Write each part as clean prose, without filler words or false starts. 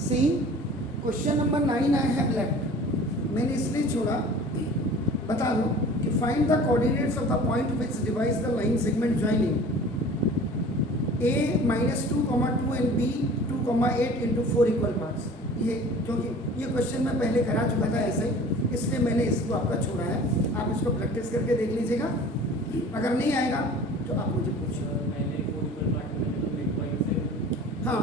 C question number 9 I have left, मैंने इसलिए छोड़ा, बता दो कि find the coordinates of the point which divides the line segment joining a -2, 2 and b 2, 8 into 4 equal parts. ये क्योंकि ये क्वेश्चन मैं पहले करा चुका था ऐसे ही, इसलिए मैंने इसको आपका छोड़ा है। आप इसको प्रैक्टिस करके देख लीजिएगा, अगर नहीं आएगा तो आप मुझे पूछिए। हाँ,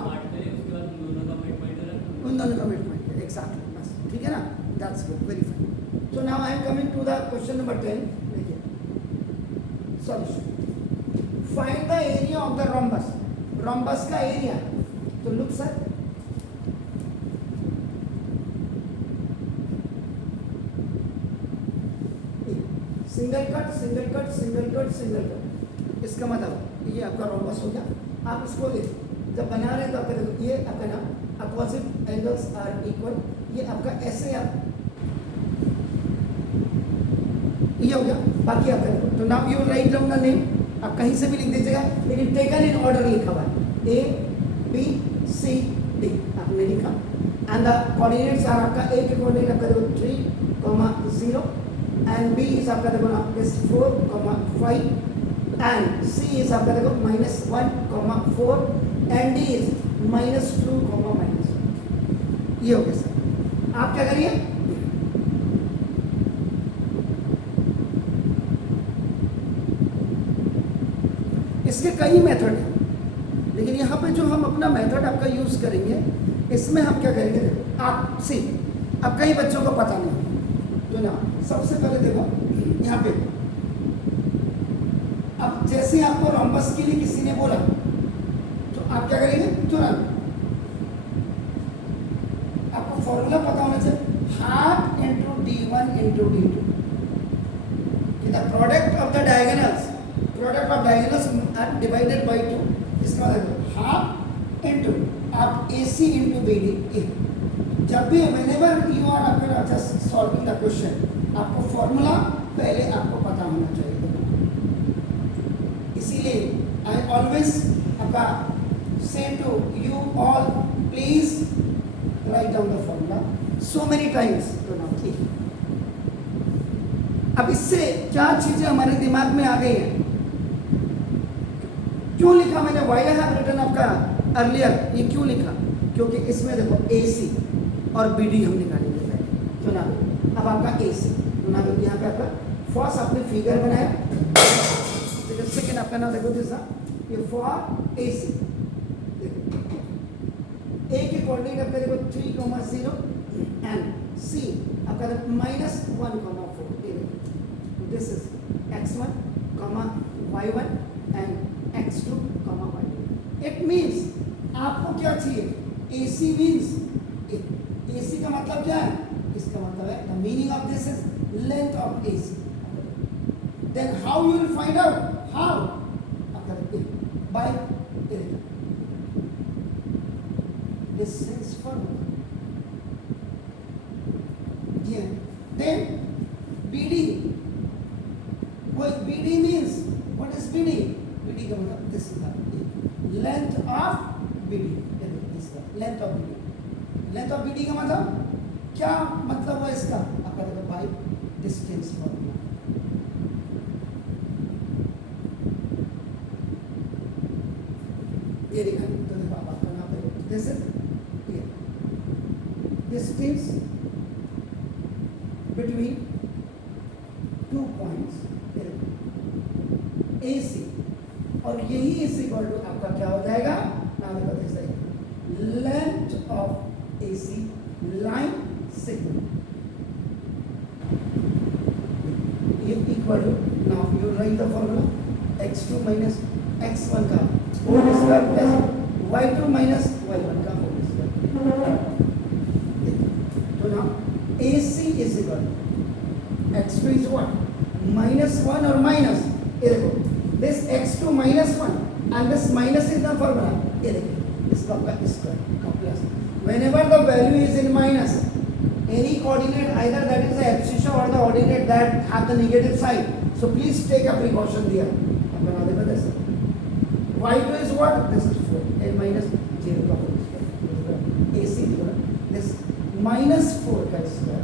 उन दोनों का मिड पॉइंट है, एग्जैक्टली, बस ठीक है ना, that's good, very fine. So now I am coming to the question number 10। देखिए solution, find the area of the rhombus, rhombus का एरिया। तो look sir, single cut single cut single cut single cut, इसका मतलब ये आपका rhombus हो गया। आप इसको जब बना रहे हैं तो आपका देखो, ये आपका ना अपोजिट एंगल्स आर इक्वल, ये आपका ऐसे आप ये हो गया। बाकी आपका देखो, तो now you write down the name, आप कहीं से भी लिख दीजिएगा, लेकिन टेकन इन ऑर्डर लिखा हुआ है, A B C D आपने लिखा। एंड द कोऑर्डिनेट्स आर आपका A के कोऑर्डिनेट आपका देखो 3, 0 एंड B इज आपका देखो ना 4, 5 एंड C इज आपका देखो -1, 4 एंड D इज -2, -1। ये हो गया सर। आप क्या करिए, इसके कई मेथड हैं, लेकिन यहाँ पे जो हम अपना मेथड आपका यूज करेंगे, इसमें हम क्या करेंगे, देखो आप सी, अब कई बच्चों को पता नहीं तो ना, सबसे पहले देखो यहाँ पे, अब जैसे आपको रोम्बस के लिए किसी ने बोला तो आप क्या करेंगे, तुरंत आपको फॉर्मूला पता होना चाहिए, half into d1 into d2, the product of the diagonals are divided by 2, इसका मतलब हाफ इंटू आप AC इंटू BD। जब भी whenever you are आपका just solving the question, आपको फॉर्मूला पहले आपको पता होना चाहिए। इसीलिए I always आपका say to you all, please write down the formula so many times। तो ना ठीक, अब इससे क्या चीजें हमारे दिमाग में आ गई हैं, क्यों लिखा मैंने वाई हैव रिटन आपका अर्लियर, ये क्यों लिखा, क्योंकि इसमें देखो AC और BD हम निकालेंगे। तो ना अब आपका AC, तो ना यहाँ पे आपका फर्स्ट आपने फिगर बनाया, सेकेंड आपका ना देखो जैसा ये फॉर AC, देखो A के कोऑर्डिनेट आपका देखो 3, 0 एंड C आपका -1, 4। This is x1, y1 and x2, y2। It means आपको क्या चाहिए, AC मीन्स, AC का मतलब क्या है, इसका मतलब है the meaning of this is length of AC। Then how you will find out, how by distance formula. Then BD, what BD means, what is BD? BD का मतलब this is the length of BD, this is the length of BD। length of BD का मतलब क्या मतलब है इसका, आपका देखो by distance formula। ये देखा तो देखो आपका नाम है, this is here distance between 2 points AC, और यही इज इक्वल टू आपका क्या हो जाएगा, नाम बताइए सही, length of AC line segment, ये equal to, now you write the formula x2 minus x1 का whole square plus y2 minus y1 का होल स्क्वायर। तो now AC is equal to x2 is what, -1 और minus, ये देखो this x2 -1 and this minus is the formula, ये देखिए इसका आपका स्क्वायर का plus, whenever the value is in minus, any coordinate either that is the abscissa or the ordinate that have the negative sign, so please take a precaution there। अब बना देगा जैसे y2 is what, this is 4 and minus 0 का whole square, AC equal -4 का square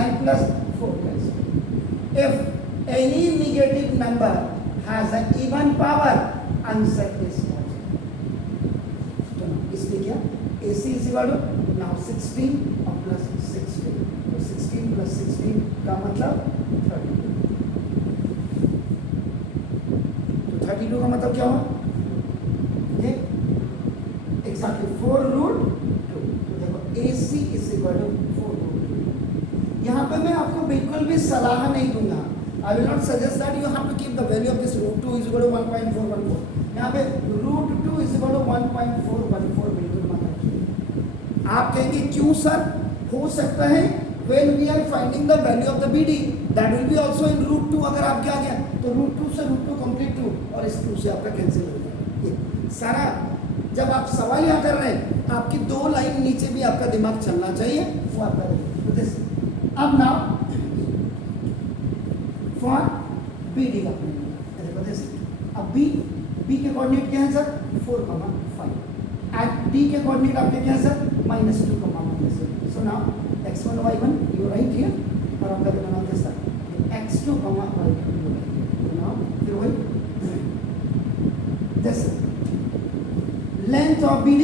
n plus 4 का square. If any negative number has a even power, answer is तो इसलिए क्या AC is equal to now 16 और प्लस 16, तो 16 plus 16 का मतलब 32। तो 32 का मतलब क्या हुआ? ये एग्जैक्टली 4 रूट 2। तो देखो AC is equal to 4 root 2। यहाँ पे मैं आपको बिल्कुल भी सलाह नहीं दूंगा। I will not suggest that you have to keep the value of this root 2 is equal to 1.414। यहाँ पे रूट 2 इज इक्वल टू 1.414 बिल्कुल मत रखिए। आप कहेंगे क्यों सर? हो सकता है when we are finding the value of the BD that will be also in root 2। अगर आप क्या गया तो रूट 2 से रूट 2 कंप्लीट 2 और इस 2 से आपका कैंसिल हो जाएगा। ये सारा जब आप सवाल यहाँ कर रहे हैं, आपकी 2 लाइन नीचे भी आपका दिमाग चलना चाहिए, वो आप करेंगे। अब ना फॉर BD का अब B के कोऑर्डिनेट क्या है सर? 4,5 एंड D के कोऑर्डिनेट आपके क्या है sir? -2, -2। So now x1 y1 you right here, और आपका बना दे सर x2 y2। नाउ फिर वही दिस लेंथ ऑफ BD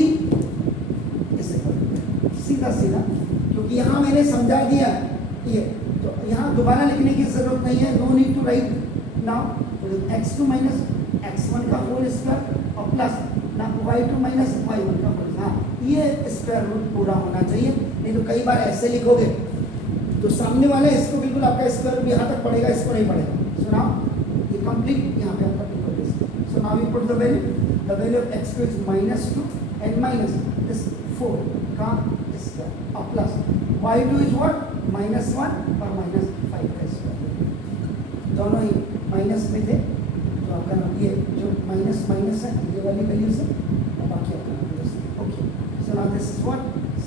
इसे सीधा सीधा, क्योंकि यहाँ मैंने समझा दिया ये, तो यहाँ दोबारा लिखने की जरूरत नहीं है। No need to write now x2 minus x1 का होल स्क्वायर और प्लस ना y2 माइनस y1 का होल। हाँ, ये स्क्वायर रूट पूरा होना चाहिए, नहीं तो कई बार ऐसे लिखोगे तो सामने वाले इसको बिल्कुल आपका स्क्वायर भी यहाँ तक पड़ेगा, इसको नहीं पड़ेगा। सो नाउ ये कंप्लीट यहाँ पे आपका बिल्कुल। So now we put the value of x2 is -2 and minus this 4 का स्क्वायर और प्लस y2 इज व्हाट? -1 और -5 का स्क्वायर। दोनों ही माइनस में थे, तो आपका नाम ये जो माइनस माइनस है ये वाली वैल्यू से, और बाकी आपका नाम okay. So now this is what?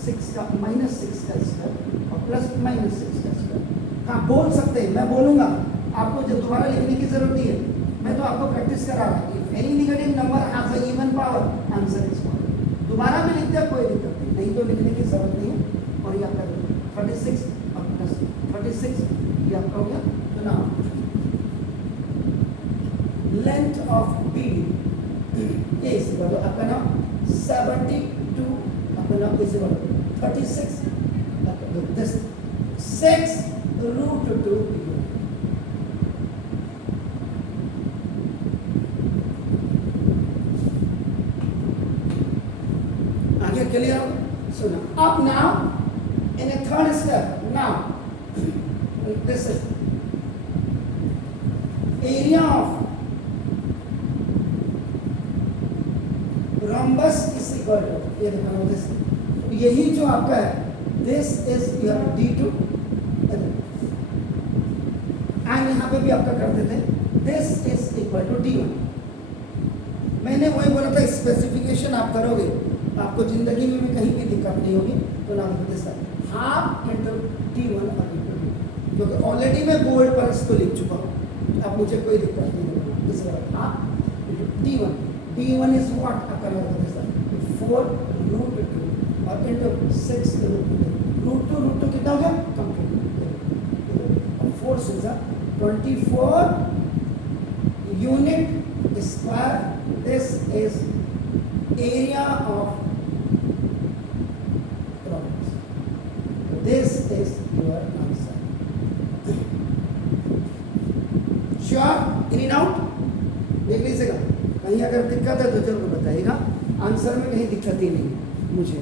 6 का -6 का स्क्वायर और प्लस -6 का स्क्वायर। हाँ बोल सकते हैं, मैं बोलूँगा, आपको जब दोबारा लिखने की जरूरत नहीं है, मैं तो आपको प्रैक्टिस करा रहा हूँ। If any negative number has a even power, answer is 1। दोबारा भी लिखते हैं कोई दिक्कत नहीं तो लिखने की जरूरत नहीं है। और ये आपका 36 और प्लस 36 ये आपका हो गया। तो ना लेंथ ऑफ BD ये इसी बात आपका नाम 72 आपका नाम इसी बात 36 this 6 रूट 2 आगे क्लियर हो? सुना अब now in a third step now this is area of rhombus is equal to ये देखो this यही जो आपका है this is your D2 and यहाँ पे भी आपका करते थे this is equal to D1। मैंने वही बोला था स्पेसिफिकेशन आप करोगे आपको जिंदगी में भी कहीं भी दिक्कत नहीं होगी। तो ना हाफ इंटू D1 और इंटू D2, क्योंकि ऑलरेडी मैं बोर्ड पर इसको लिख चुका हूँ, अब मुझे कोई दिक्कत नहीं होगी। इस बार half into D1, D1 is what आपका लगता है 4 रूट 2 और इंटू 6 रूट 2 कितना हो गया? कंप्लीट। 4 से 24 unit square. This is area of rhombus। This is your answer. Sure? Any doubt? देख लीजिएगा, कहीं अगर दिक्कत है तो जरूर बताइएगा। आंसर में कहीं दिक्कत ही नहीं मुझे।